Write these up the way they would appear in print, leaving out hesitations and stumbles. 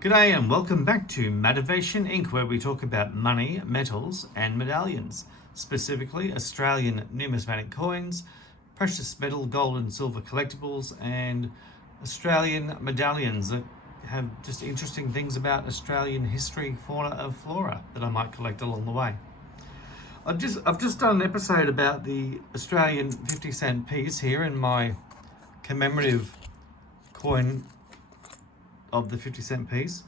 G'day and welcome back to Motivation Inc., where we talk about money, metals and medallions, specifically Australian numismatic coins, precious metal, gold and silver collectibles, and Australian medallions that have just interesting things about Australian history, fauna and flora that I might collect along the way. I've just done an episode about the Australian 50-cent piece here in my commemorative coin of the 50-cent piece,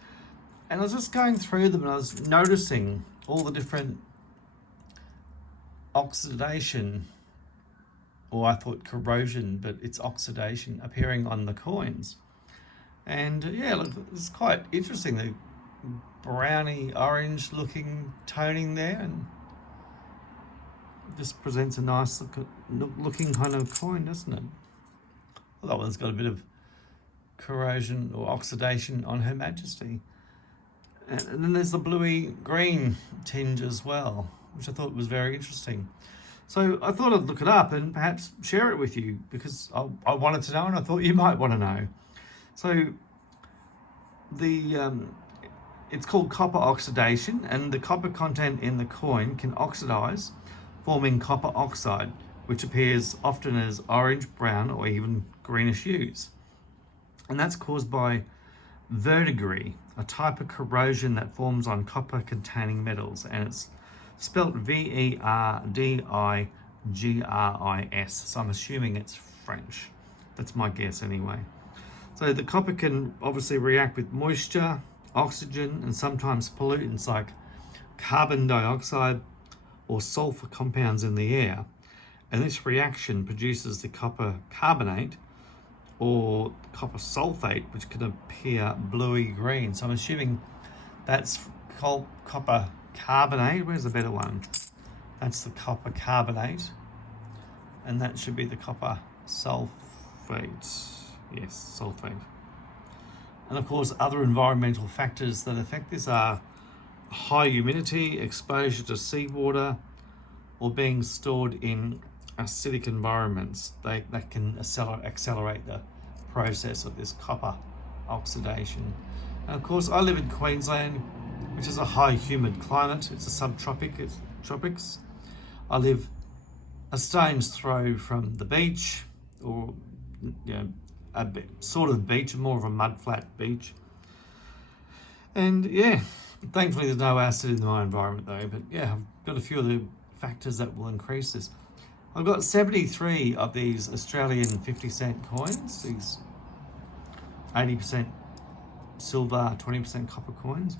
and I was just going through them and I was noticing all the different oxidation, or I thought corrosion, but it's oxidation appearing on the coins. And yeah, look, it's quite interesting, the browny orange looking toning there, and just presents a nice looking kind of coin, doesn't it? Well, that one's got a bit of corrosion or oxidation on Her Majesty. And then there's the bluey green tinge as well, which I thought was very interesting. So I thought I'd look it up and perhaps share it with you, because I wanted to know and I thought you might want to know. So it's called copper oxidation, and the copper content in the coin can oxidize, forming copper oxide, which appears often as orange, brown or even greenish hues. And that's caused by verdigris, a type of corrosion that forms on copper-containing metals, and it's spelt V-E-R-D-I-G-R-I-S. So I'm assuming it's French. That's my guess anyway. So the copper can obviously react with moisture, oxygen, and sometimes pollutants like carbon dioxide or sulfur compounds in the air. And this reaction produces the copper carbonate or copper sulfate, which can appear bluey green. So I'm assuming that's called copper carbonate. Where's the better one? That's the copper carbonate, and that should be the copper sulfate. Yes, sulfate. And of course, other environmental factors that affect this are high humidity, exposure to seawater, or being stored in acidic environments. That can accelerate the process of this copper oxidation. And of course, I live in Queensland, which is a high humid climate. It's a subtropic, it's tropics. I live a stone's throw from the beach, or a bit, sort of beach, more of a mudflat beach. And yeah, thankfully there's no acid in my environment though, but yeah, I've got a few of the factors that will increase this. I've got 73 of these Australian 50-cent coins, these 80% silver, 20% copper coins.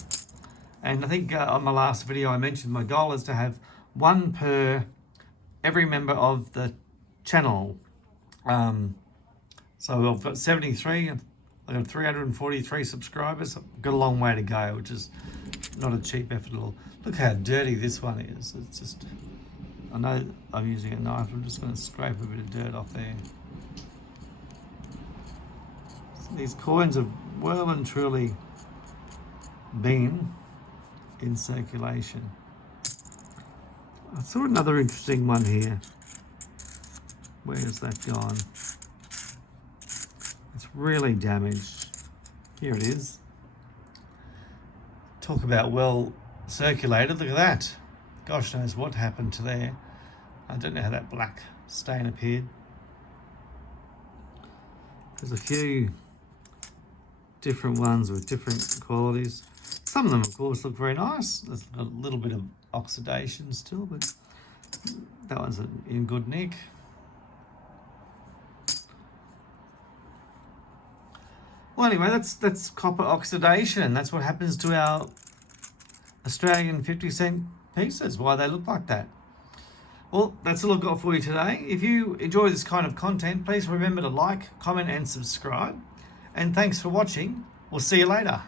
And I think on my last video I mentioned my goal is to have one per every member of the channel. So I've got 73, I've got 343 subscribers. I've got a long way to go, which is not a cheap effort at all. Look how dirty this one is. It's just, I know I'm using a knife, I'm just going to scrape a bit of dirt off there. So these coins have well and truly been in circulation. I saw another interesting one here. Where's that gone? It's really damaged. Here it is. Talk about well circulated, look at that. Gosh knows what happened to there. I don't know how that black stain appeared. There's a few different ones with different qualities. Some of them, of course, look very nice. There's a little bit of oxidation still, but that one's in good nick. Well, anyway, that's copper oxidation. That's what happens to our Australian 50-cent pieces, why they look like that. Well, that's all I've got for you today. If you enjoy this kind of content, please remember to like, comment and subscribe. And thanks for watching. We'll see you later.